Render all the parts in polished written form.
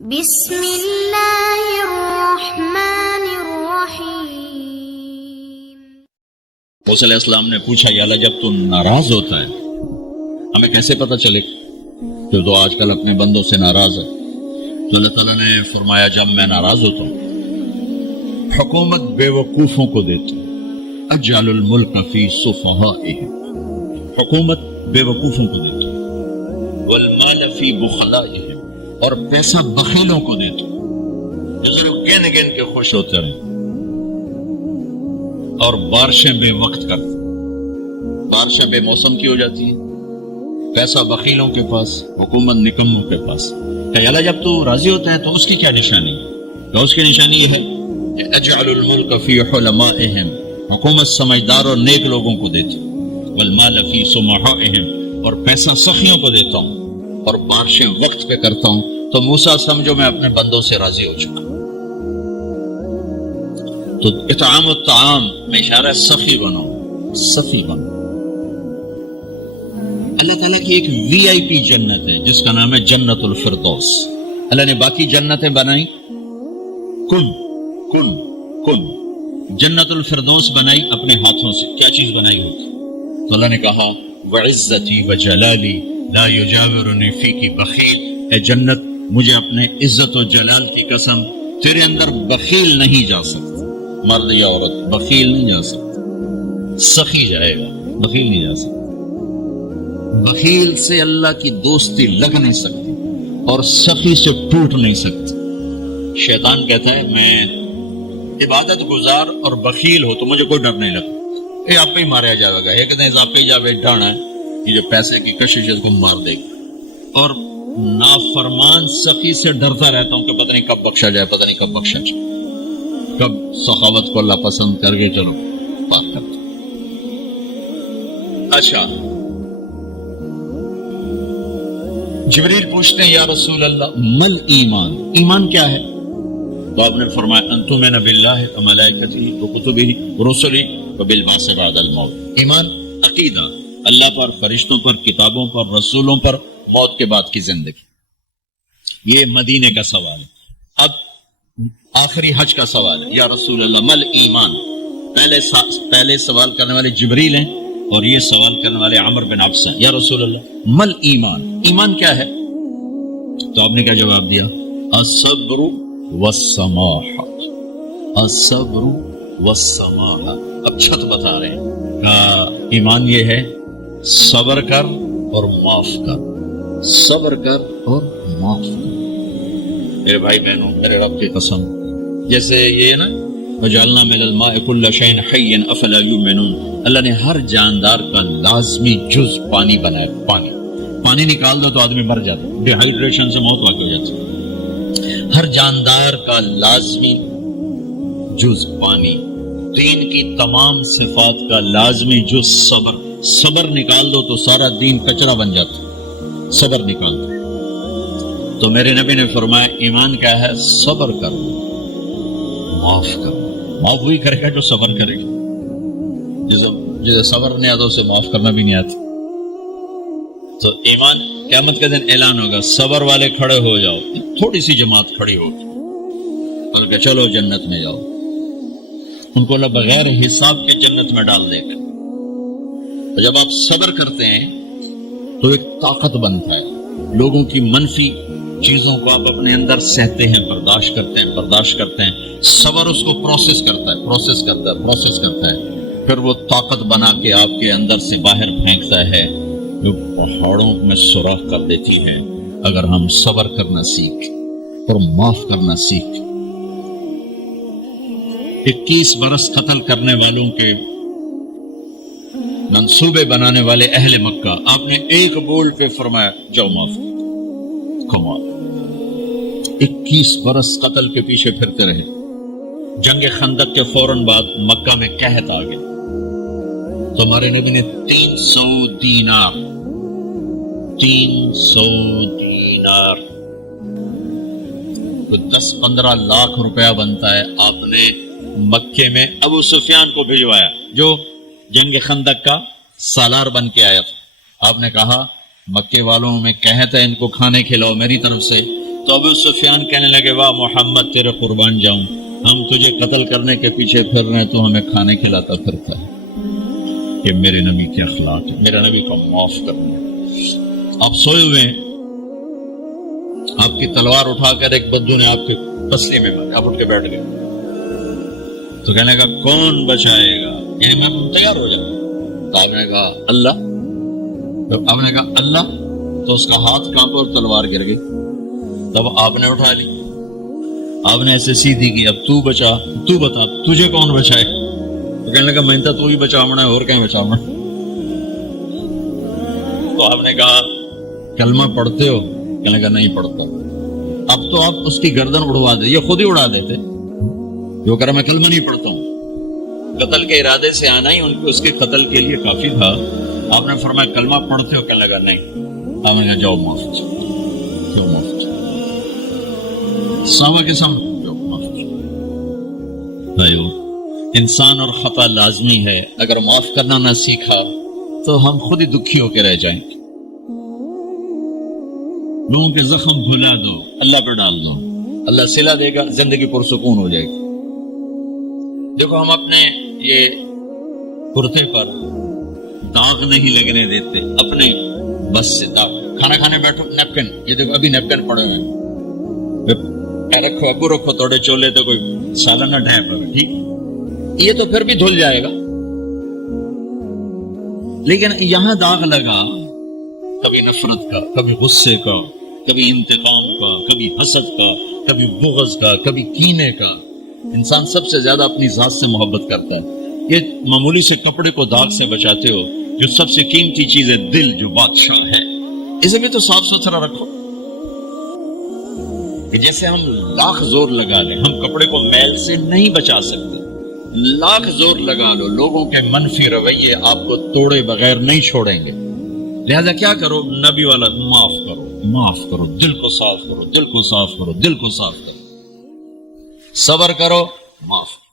بسم اللہ الرحمن الرحیم۔ موسیٰ علیہ السلام نے پوچھا یا اللہ جب تو ناراض ہوتا ہے ہمیں کیسے پتہ چلے کہ تو آج کل اپنے بندوں سے ناراض ہے؟ تو اللہ تعالیٰ نے فرمایا جب میں ناراض ہوتا ہوں حکومت بے وقوفوں کو دیتا ہوں، اجعل الملک فی صفہائہم، حکومت بے وقوفوں کو دیتا ہوں، والمال فی بخلائہم، اور پیسہ بخیلوں کو دیتا ہوں جو ضرور گن گن کے خوش ہوتے رہیں، اور بارشیں بے وقت کرتے، بارشیں بے موسم کی ہو جاتی ہیں، پیسہ بخیلوں کے پاس، حکومت نکموں کے پاس۔ کہ اللہ جب تو راضی ہوتا ہے تو اس کی کیا نشانی ہے؟ کہ اس کی نشانی یہ ہے کہ اجعل الملک فی حلمائہم، حکومت سمجھدار اور نیک لوگوں کو دیتی، والمال فی سمحائہم، اور پیسہ سخیوں کو دیتا ہوں، اور بارشیں وقت پہ کرتا ہوں۔ تو موسیٰ سمجھو میں اپنے بندوں سے راضی ہو چکا۔ تو اطعام الطعام میں اشارہ سخی بنو، سخی بنو۔ اللہ تعالیٰ کی ایک وی آئی پی جنت ہے جس کا نام ہے جنت الفردوس۔ اللہ نے باقی جنتیں بنائی کن کن کن، جنت الفردوس بنائی اپنے ہاتھوں سے۔ کیا چیز بنائی ہوتی؟ تو اللہ نے کہا وعزتی وجلالی لا یجاورنی فیکی بخیل، اے جنت مجھے اپنے عزت و جلال کی قسم تیرے اندر بخیل نہیں جا سکتا، مرد یا عورت بخیل نہیں جا سکتا، سخی جائے گا، بخیل نہیں جا سکتا۔ بخیل سے اللہ کی دوستی لگ نہیں سکتی اور سخی سے ٹوٹ نہیں سکتی۔ شیطان کہتا ہے میں عبادت گزار اور بخیل ہو تو مجھے کوئی ڈر نہیں لگتا، یہ آپ پہ ہی مارا جائے گا، ایک دن آپ پہ جا بیٹھانا ہے، یہ جو پیسے کی کشش ہے اس کو مار دے گا۔ اور نافرمان سخی سے ڈرتا رہتا ہوں کہ پتہ نہیں کب بخشا جائے، پتہ نہیں کب بخشا جائے، کب سخاوت کو اللہ پسند کر کے چلو پاک کرتا۔ اچھا، جبریل پوچھتے ہیں یا رسول اللہ مل ایمان، ایمان کیا ہے؟ تو آپ نے فرمایا ان تؤمن باللہ وملائکتہ وکتبہ ورسلہ وبالبعث بعد الموت۔ ایمان عقیدہ، اللہ پر، فرشتوں پر، کتابوں پر، رسولوں پر، موت کے بعد کی زندگی۔ یہ مدینے کا سوال ہے۔ اب آخری حج کا سوال ہے یا رسول اللہ مل ایمان۔ پہلے سوال کرنے والے جبریل ہیں اور یہ سوال کرنے والے عمر بن عبس ہیں۔ یا رسول اللہ مل ایمان، ایمان کیا ہے؟ تو آپ نے کیا جواب دیا؟ الصبر والسماحہ، الصبر والسماحہ۔ اب چھت بتا رہے ہیں کہ ایمان یہ ہے صبر کر اور معاف کر، صبر کر اور معاف کر۔ میرے بھائی بہنوں، میرے رب کی قسم، جیسے یہ نا وجعلنا من الماء كل شيء حي افلا يؤمنون، اللہ نے ہر جاندار کا لازمی جز پانی بنایا۔ پانی نکال دو تو آدمی مر جاتا، ڈی ہائیڈریشن سے موت واقع ہو جاتی۔ ہر جاندار کا لازمی جز پانی، دین کی تمام صفات کا لازمی جز صبر، صبر نکال دو تو سارا دین کچرا بن جاتا، صبر نکال دو۔ تو میرے نبی نے فرمایا ایمان کیا ہے؟ صبر کرو، معاف کرو۔ معاف وہی کرے گا جو صبر کرے گا، جسے صبر نہیں آتا اسے معاف کرنا بھی نہیں آتا۔ تو ایمان قیامت کے دن اعلان ہوگا صبر والے کھڑے ہو جاؤ، تھوڑی سی جماعت کھڑی ہوگی اور کہ چلو جنت میں جاؤ، ان کو اللہ بغیر حساب کے جنت میں ڈال دے گا۔ اور جب آپ صبر کرتے ہیں تو ایک طاقت بنتا ہے، لوگوں کی منفی چیزوں کو آپ اپنے اندر سہتے ہیں، برداشت کرتے ہیں۔ صبر اس کو پروسیس کرتا ہے، پھر وہ طاقت بنا کے آپ کے اندر سے باہر پھینکتا ہے جو پہاڑوں میں سوراخ کر دیتی ہے اگر ہم صبر کرنا سیکھ اور معاف کرنا سیکھ۔ 21 برس قتل کرنے والوں کے منصوبے بنانے والے اہل مکہ، آپ نے ایک بول پہ فرمایا جاؤ معاف کرو۔ کمال، 21 برس قتل کے پیچھے پھرتے رہے۔ جنگ خندق کے فوراً بعد مکہ میں قحط آ گیا تو ہمارے نبی نے 300 دینار تو 10-15 لاکھ روپیہ بنتا ہے، آپ نے مکے میں ابو سفیان کو بھجوایا جو جنگ خندق کا سالار بن کے آیا تھا۔ آپ نے کہا مکے والوں میں قحط ہے، ان کو کھانے کھلاؤ میری طرف سے، تو ابو سفیان کہنے لگے واہ محمد تیرے قربان جاؤں، ہم تجھے قتل کرنے کے پیچھے پھر رہے ہیں، تو ہمیں کھانے کھلاتا پھرتا ہے۔ کہ میرے نبی کے اخلاق ہے، میرے نبی کو معاف کرنا۔ آپ سوئے ہوئے ہیں، آپ کی تلوار اٹھا کر ایک بدو نے آپ کے تسلی میں ماری، آپ اٹھ کے بیٹھ گئے، تو کہنے کا کون بچائے گا، یعنی میں تیار ہو جاؤں۔ تو آپ نے کہا اللہ، تو آپ نے کہا اللہ، تو اس کا ہاتھ کانپا اور تلوار گر گئی۔ تب آپ نے اٹھا لی، آپ نے ایسے سیدھی کی، اب تو بچا، تو بتا تجھے کون بچائے؟ تو کہنے لگا میں تو ہی بچاونا ہے، اور کہیں بچاونا۔ تو آپ نے کہا کلمہ پڑھتے ہو؟ کہنے لگا نہیں پڑھتا۔ اب تو آپ اس کی گردن اڑوا دے، یہ خود ہی اڑا دیتے، جو کرا میں کلمہ نہیں پڑھتا ہوں۔ قتل کے ارادے سے آنا ہی ان کو اس کے قتل کے لیے کافی تھا۔ آپ نے فرمایا کلمہ پڑھتے ہو؟ کہنے لگا نہیں۔ آپ نے کہا جاؤ معاف، جاؤ معاف، صحابہ کے سامنے جاؤ معاف۔ بھائیو، انسان اور خطا لازمی ہے، اگر معاف کرنا نہ سیکھا تو ہم خود ہی دکھی ہو کے رہ جائیں گے۔ لوگوں کے زخم بھلا دو، اللہ پہ ڈال دو، اللہ صلہ دے گا، زندگی پرسکون ہو جائے گی۔ دیکھو ہم اپنے یہ کرتے پر داغ نہیں لگنے دیتے، اپنے بس سے داغ۔ کھانا کھانے بیٹھو، نیپکن، یہ دیکھو ابھی نیپکن پڑے ہوئے، رکھو ابو رکھو توڑے چولے تو کوئی سالن نہ ڈھائے پڑے، ٹھیک، یہ تو پھر بھی دھل جائے گا، لیکن یہاں داغ لگا، کبھی نفرت کا، کبھی غصے کا، کبھی انتقام کا، کبھی حسد کا، کبھی بغض کا، کبھی کینے کا۔ انسان سب سے زیادہ اپنی ذات سے محبت کرتا ہے۔ یہ معمولی سے کپڑے کو داغ سے بچاتے ہو، جو سب سے قیمتی چیز ہے دل، جو بادشاہ ہے، اسے بھی تو صاف ستھرا رکھو۔ کہ جیسے ہم لاکھ زور لگا لیں، ہم کپڑے کو میل سے نہیں بچا سکتے، لاکھ زور لگا لو، لوگوں کے منفی رویے آپ کو توڑے بغیر نہیں چھوڑیں گے۔ لہذا کیا کرو، نبی والا معاف کرو، معاف کرو، دل کو صاف کرو، دل کو صاف کرو، دل کو صاف کرو، صبر کرو، معاف کرو۔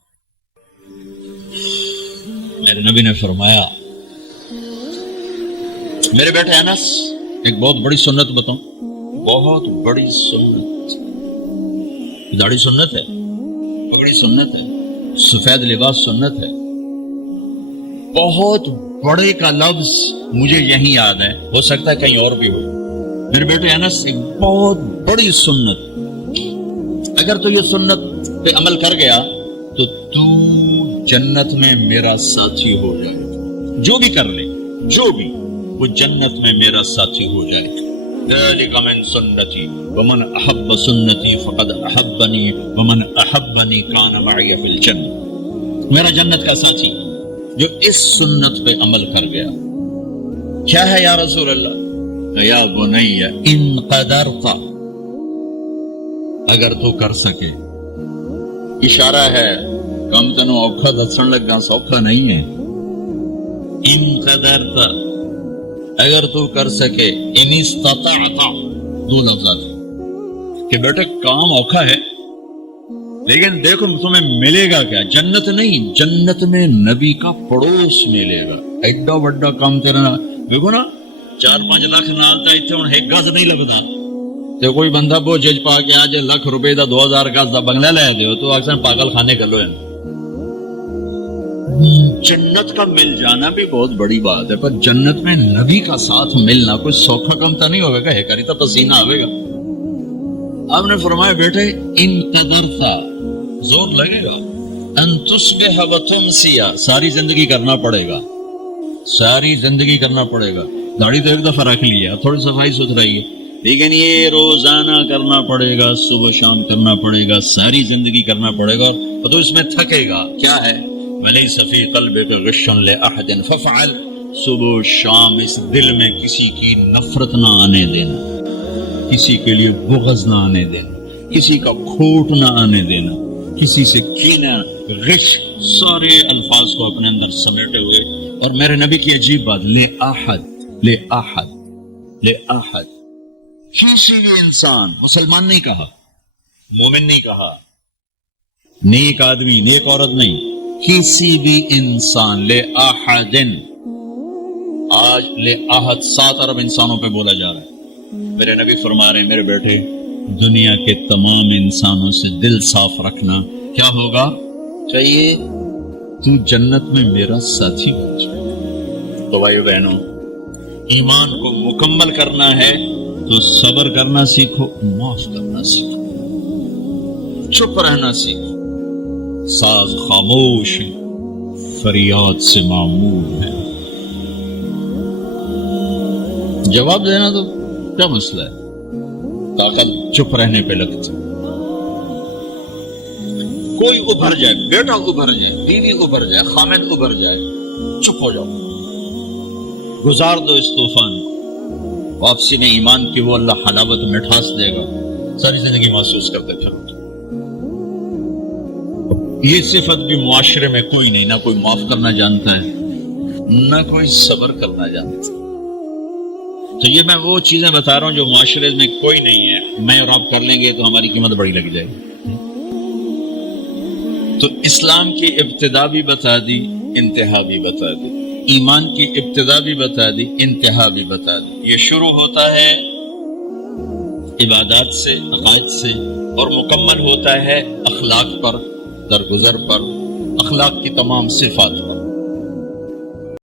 میرے نبی نے فرمایا، میرے بیٹے انس، ایک بہت بڑی سنت بتاؤں، بہت بڑی سنت۔ داڑھی سنت ہے، پگڑی سنت ہے، سفید لباس سنت ہے۔ بہت بڑے کا لفظ مجھے یہی یاد ہے، ہو سکتا ہے کہیں اور بھی ہو۔ میرے بیٹے انس، ایک بہت بڑی سنت، اگر تو یہ سنت پہ عمل کر گیا تو جنت میں میرا ساتھی ہو جائے گا، جو بھی کر لے، جو بھی، وہ جنت میں میرا ساتھی ہو جائے گا۔ ذلك من سنتي ومن احب سنتي فقد احبني ومن احبني كان معي في الجنة۔ میرا جنت کا ساتھی جو اس سنت پہ عمل کر گیا۔ کیا ہے یا رسول اللہ؟ یا بنی ان قدرت، اگر تو کر سکے، اشارہ ہے کم تنو اوکھا دسن لگا، سوکھا نہیں ہے۔ ان قدرت، اگر تو کر سکے، ان استطاعت، دو لفظات کہ بیٹا کام اوکھا ہے، لیکن دیکھو تمہیں ملے گا کیا؟ جنت نہیں، جنت میں نبی کا پڑوس ملے گا۔ ایڈا بڑا کام کرنا، دیکھو نا 4-5 لاکھ نال تا ایتھے ہن ایک گز نہیں لگدا، تے کوئی بندہ بو جج پا کے آج لاکھ روپے دا 2000 گز دا بنگلہ لے دیو تو اکثر پاگل خانے کلو ہیں۔ جنت کا مل جانا بھی بہت بڑی بات ہے، پر جنت میں نبی کا ساتھ ملنا کوئی سوکھا کم تا نہیں ہوگا، ہے کری تو پسینہ آئے گا۔ آپ نے فرمایا بیٹے ان قدرتا، زور لگے گا، ان تصبح و تمسی، ساری زندگی کرنا پڑے گا، ساری زندگی کرنا پڑے گا۔ داڑھی تو ایک دفعہ رکھ لی ہے، تھوڑی صفائی ستھرائی ہے، لیکن یہ روزانہ کرنا پڑے گا، صبح شام کرنا پڑے گا، ساری زندگی کرنا پڑے گا، اور تو اس میں تھکے گا۔ کیا ہے؟ وَلَيْسَ فِي قَلْبِكَ غِشٌّ لِأَحَدٍ فَافْعَلْ، صبح شام اس دل میں کسی کی نفرت نہ آنے دینا، کسی کے لیے بغض نہ آنے دینا، کسی کا کھوٹ نہ آنے دینا، کسی سے کینہ، غش، سارے الفاظ کو اپنے اندر سمیٹے ہوئے۔ اور میرے نبی کی عجیب بات، لے احد، لے احد، لے احد، کسی بھی انسان، مسلمان نہیں کہا، مومن نہیں کہا، نیک آدمی، نیک عورت نہیں، کسی بھی انسان، لے احدن، آج لے احد 7 ارب انسانوں پہ بولا جا رہا ہے۔ میرے نبی فرما رہے ہیں میرے بیٹے دنیا کے تمام انسانوں سے دل صاف رکھنا، کیا ہوگا؟ چاہیے تو جنت میں میرا ساتھی بن جائے۔ تو بھائی بہنوں، ایمان کو مکمل کرنا ہے تو صبر کرنا سیکھو، معاف کرنا سیکھو، چپ رہنا سیکھو۔ ساز خاموش ہے، فریاد سے معمول ہے۔ جواب دینا تو کیا مسئلہ ہے؟ طاقت چپ رہنے پہ لگتی۔ کوئی ابھر جائے، بیٹا ابھر جائے، بیوی ابھر جائے، خامد ابھر جائے، چپ ہو جاؤ، گزار دو اس طوفان کو۔ واپسی میں ایمان کی وہ اللہ حلاوت و مٹھاس دے گا، ساری زندگی محسوس کرتے پھر۔ یہ صفت بھی معاشرے میں کوئی نہیں، نہ کوئی معاف کرنا جانتا ہے، نہ کوئی صبر کرنا جانتا ہے۔ تو یہ میں وہ چیزیں بتا رہا ہوں جو معاشرے میں کوئی نہیں ہے، میں اور آپ کر لیں گے تو ہماری قیمت بڑی لگ جائے گی۔ تو اسلام کی ابتدا بھی بتا دی، انتہا بھی بتا دی، ایمان کی ابتدا بھی بتا دی، انتہا بھی بتا دی۔ یہ شروع ہوتا ہے عبادات سے، عقائد سے، اور مکمل ہوتا ہے اخلاق پر، درگزر پر، اخلاق کی تمام صفات۔